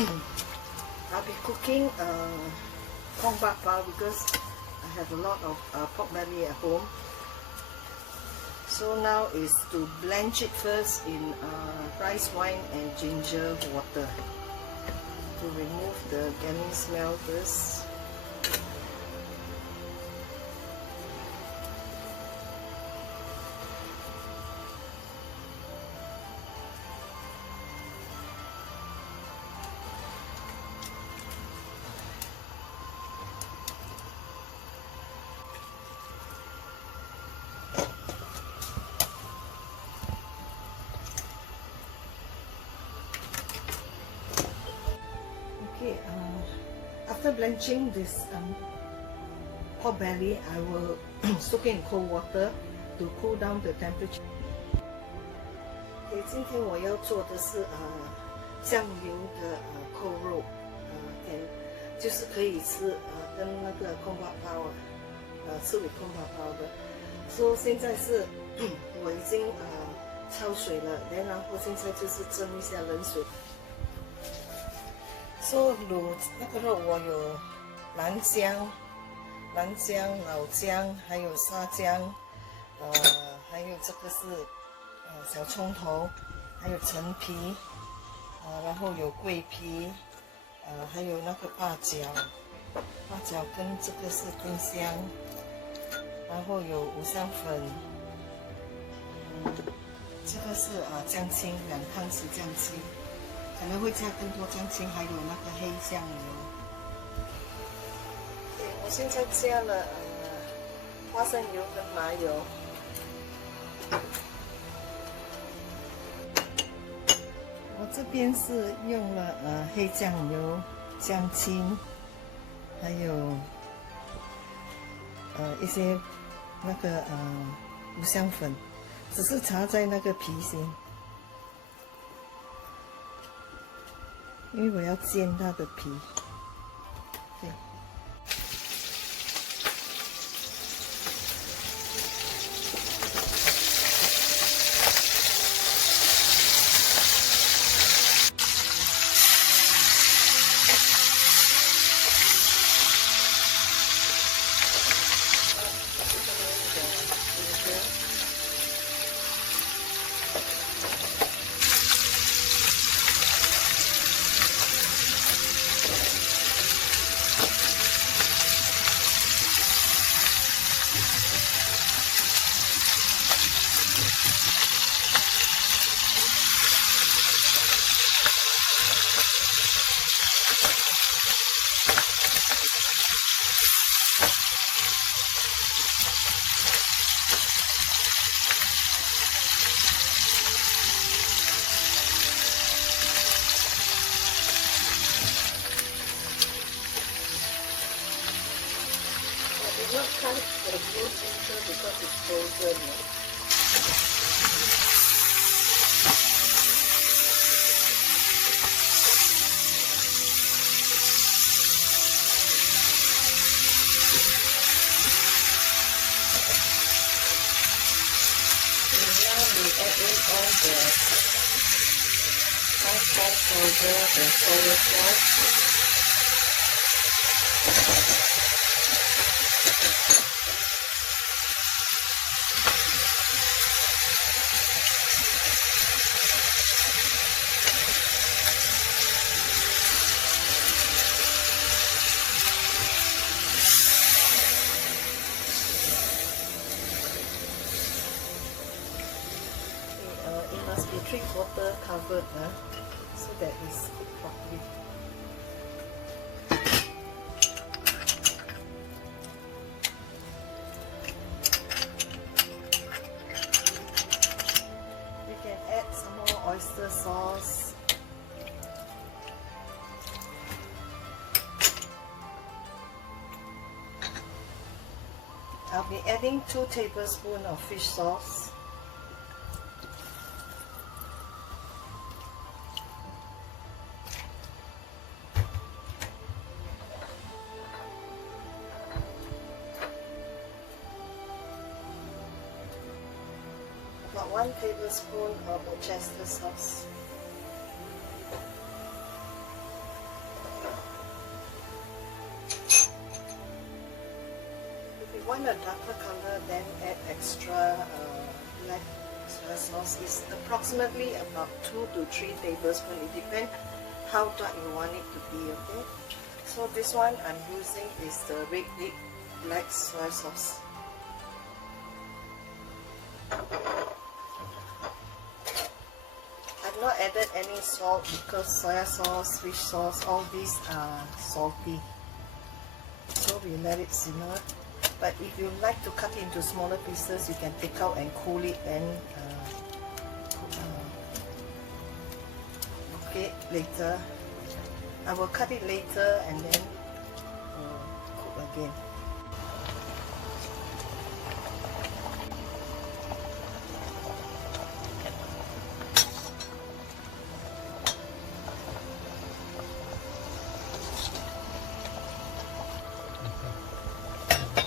I'll be cooking Kong Bak Pao because I have a lot of pork belly at home. So now is to blanch it first in rice wine and ginger water to remove the gamey smell first. Okay, after blanching this pork belly, I will soak it in cold water to cool down the temperature. Okay, 今天我要做的是酱油的扣肉，就是可以吃跟那个空巴包吃为空巴包的。所以现在是我已经焯水了，然后现在就是蒸一下冷水。所以卤那个肉我有南姜、老姜，还有沙姜，还有这个是小葱头，还有陈皮，然后有桂皮，还有那个八角跟这个是丁香，然后有五香粉，这个是姜青，2汤匙姜青。可能会加更多姜青，还有那个黑酱油。对，我现在加了花生油跟麻油。我这边是用了黑酱油、姜青，还有一些那个五香粉，只是擦在那个皮先。因为我要煎它的皮，对。Not cut the blue ginger because it's frozen. And now we add in all the salt powder and soy sauce. It must be 3/4 covered so that it's cooked properly. We can add some more oyster sauce. I'll be adding 2 tablespoons of fish sauce. About 1 tablespoon of Worcester sauce. want a darker color, then add extra black soy sauce. It's approximately about 2 to 3 tablespoons. It depends how dark you want it to be, okay? So this one I'm using is the red black soy sauce. I've not added any salt because soy sauce, fish sauce, all these are salty. So we let it simmer. But if you like to cut it into smaller pieces, you can take out and cool it and cook it later. I will cut it later and then cook again.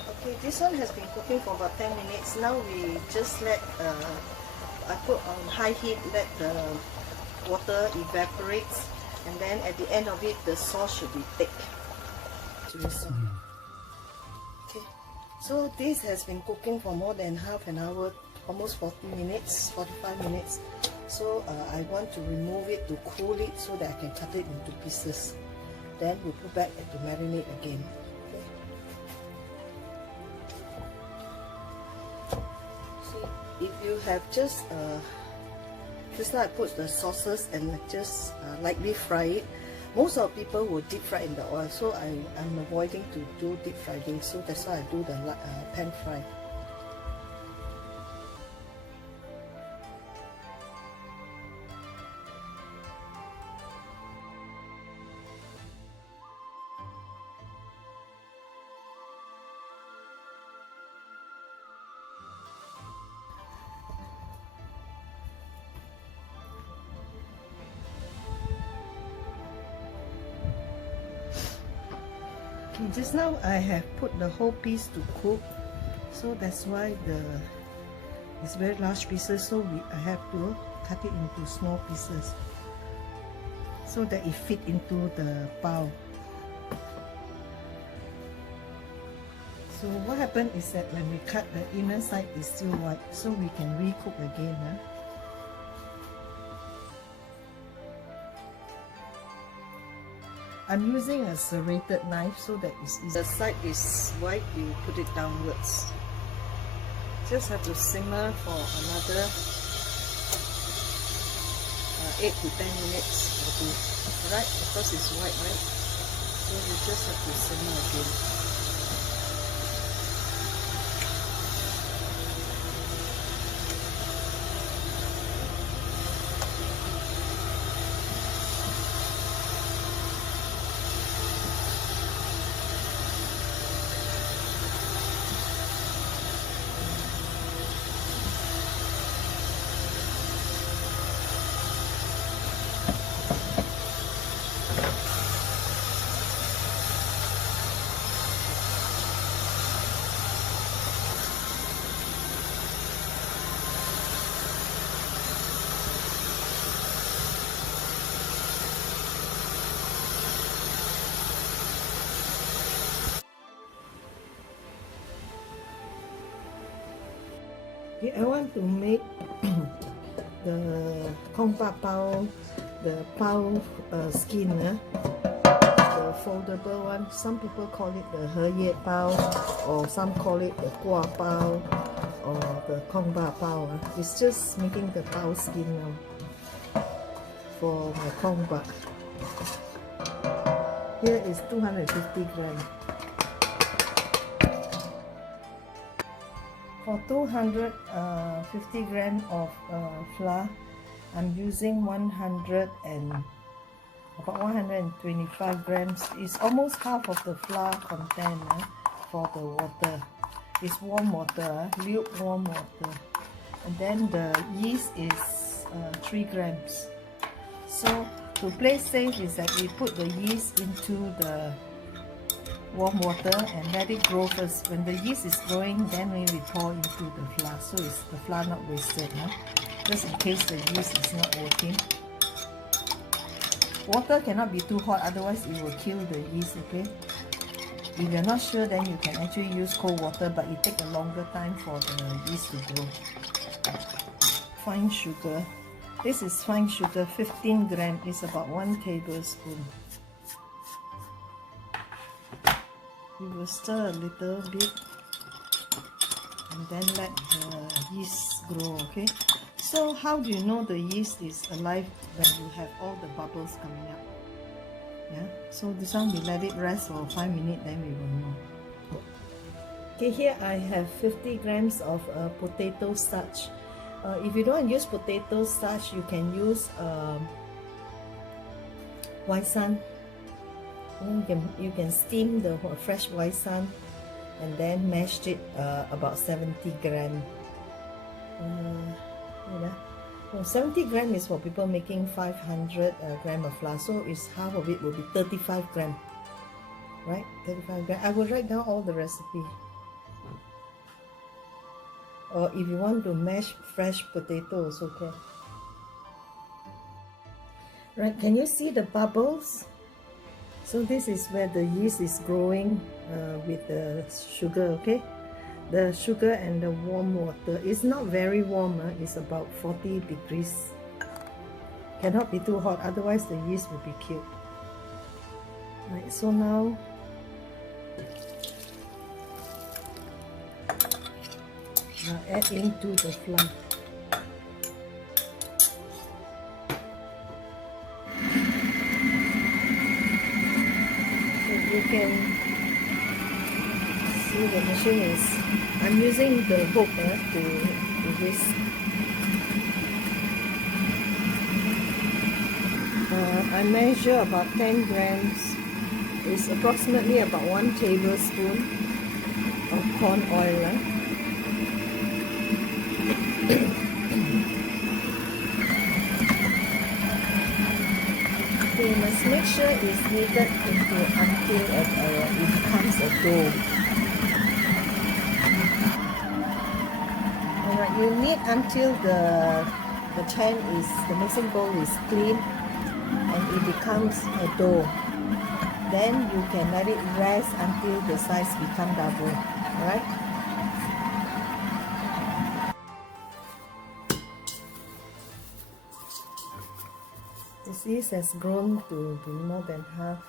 Okay, this one has been cooking for about 10 minutes. Now we just let, I put on high heat, let the water evaporate. And then at the end of it, the sauce should be thick. Okay, so this has been cooking for more than half an hour, almost 40 minutes, 45 minutes. So I want to remove it to cool it so that I can cut it into pieces. Then we'll put back to marinate again. Okay. See, if you have just now I put the sauces and just lightly fry it. Most of people will deep fry in the oil, so I'm avoiding to do deep frying. So that's why I do the pan fry. Okay, just now I have put the whole piece to cook, so that's why it's very large pieces. So I have to cut it into small pieces so that it fit into the bao. So what happened is that when we cut, the inner side is still white, so we can recook again. I'm using a serrated knife so that it's easy. The side is white, you put it downwards. Just have to simmer for another 8 to 10 minutes or two. Alright, because it's white, right? So you just have to simmer again. I want to make the kong pa bao, the bao skin, the foldable one. Some people call it the he ye bao, or some call it the gua bao, or the kong pa bao. It's just making the bao skin now for my kong pa. Here is 250 grams. For 250 grams of flour, I'm using about 125 grams. It's almost half of the flour content for the water. It's warm water, lukewarm water. And then the yeast is 3 grams. So to play safe is that we put the yeast into the warm water and let it grow first. When the yeast is growing, then we pour into the flour, so it's the flour not wasted, just in case the yeast is not working. Water cannot be too hot, otherwise it will kill the yeast, okay? If you're not sure, then you can actually use cold water, but it takes a longer time for the yeast to grow. Fine sugar. This is fine sugar, 15 grams. It's about 1 tablespoon. You will stir a little bit and then let the yeast grow, okay? So how do you know the yeast is alive when you have all the bubbles coming up? Yeah, so this one we let it rest for 5 minutes, then we will know. Okay, here I have 50 grams of potato starch. If you don't use potato starch, you can use white sun. You can steam the fresh white sun and then mash it about 70 grams. 70 grams is for people making 500 grams of flour, so it's half of it will be 35 grams, right? 35 grams. I will write down all the recipe. Or if you want to mash fresh potatoes, okay. Right, can you see the bubbles? So this is where the yeast is growing with the sugar, okay? The sugar and the warm water. It's not very warm, it's about 40 degrees. Cannot be too hot, otherwise the yeast will be killed. Right, so now add into the flour. So you can see the machine is, I'm using the hook to whisk. I measure about 10 grams. It's approximately about 1 tablespoon of corn oil. You must make sure it's kneaded until it becomes a dough. Alright, you knead until the mixing bowl is clean and it becomes a dough. Then you can let it rest until the size becomes double. Alright? This yeast has grown to be more than half.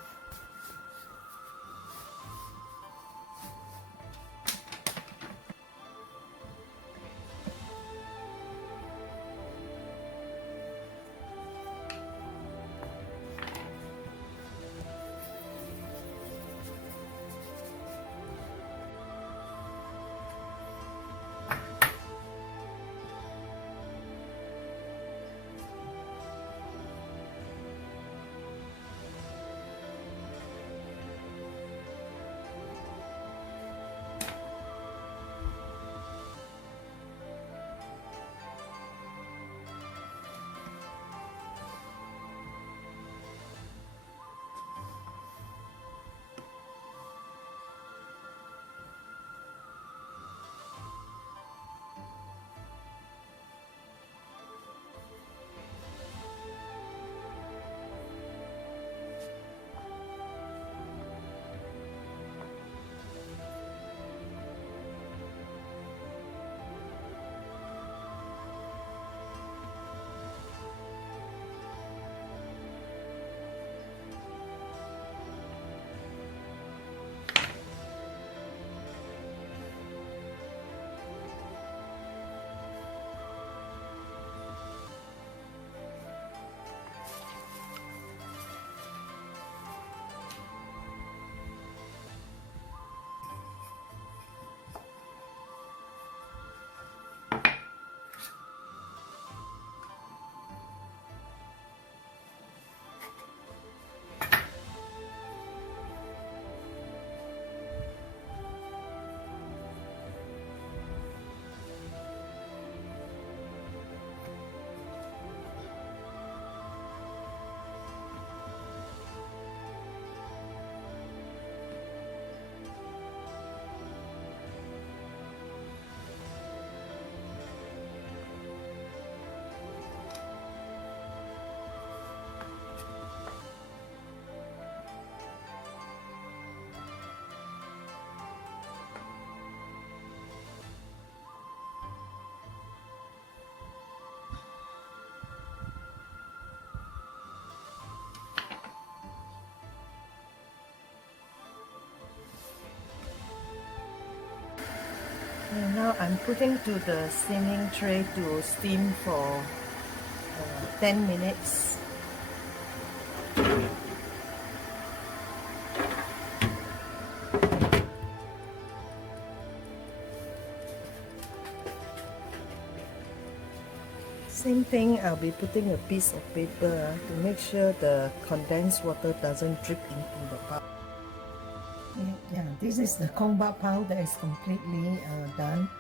And now I'm putting to the steaming tray to steam for 10 minutes. Same thing, I'll be putting a piece of paper to make sure the condensed water doesn't drip into the pot. Yeah, this is the Kong Bak Pao that is completely done.